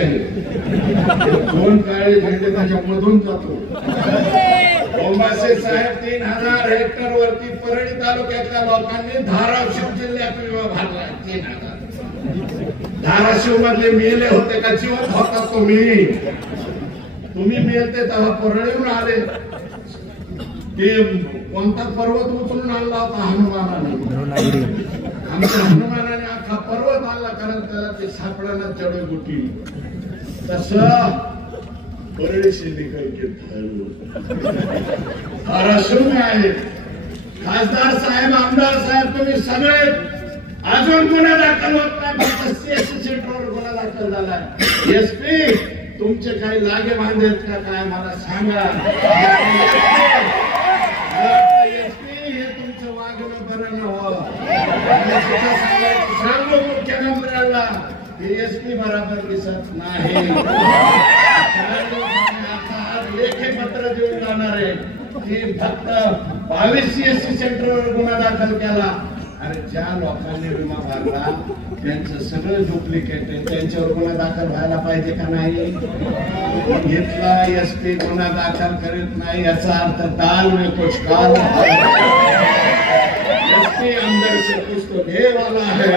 काळ्याचे दोन काळे झेंडे त्याच्यामधून जातो. बोंबासे साहेब 3000 हेक्टर वरती परळी तालुक्यातल्या लोकांनी धाराशिव जिल्ह्यात विमा भरला. 3000 धाराशिव मधले मेले होते का जिवंत होता तुम्ही मेलते तेव्हा परळीहून आले. ते कोणता पर्वत उचलून आणला होता हनुमानाने. आमच्या हनुमानाने अख्खा पर्वत आणला कारण त्याला ते सापडायला चढ गुटी. तस परळी सिंडिकेट धाराशिव आहे. खासदार साहेब आमदार साहेब तुम्ही सगळे अजून गुन्हा दाखल होत नाही. फक्त सीएससी सेंटरवर गुन्हा दाखल झालाय. एसपी तुमचे काही लागे बांधे आहेत का काय मला सांगा. एसपी हे तुमचं वागणं बरं नव्हतं. सांगू मुख्यमंत्र्याला एसपी बरोबर दिसत नाही. लेखी पत्र देऊन जाणार आहे की फक्त 22 सीएससी सेंटरवर गुन्हा दाखल केला. अरे ज्या लोकांनी विमा भरला त्यांचं सगळं डुप्लिकेट आहे. त्यांच्यावर गुन्हा दाखल व्हायला पाहिजे का नाही. घेतला एसपी गुन्हा दाखल करीत नाही याचा अर्थ दाल में कुछ काल. एसपी अंदर से कुछ तो ढे वाला है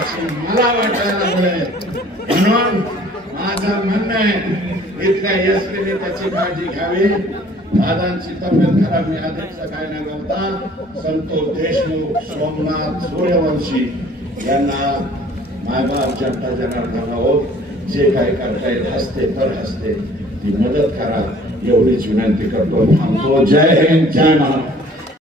असे मला वाटायला लागले. म्हणून माझं म्हणणं आहे इथल्या एसपीने त्याची काळजी घ्यावी. दादांची तब्येत खराब मी अध्यक्ष काय न करता संतोष देशमुख सोमनाथ सूर्यवंशी यांना मायबाप जनता जनार्दन जे काय करतायत हसते तर हसते ती मदत करा एवढीच विनंती करतो. थांबतो. जय हिंद जय महाराष्ट्र.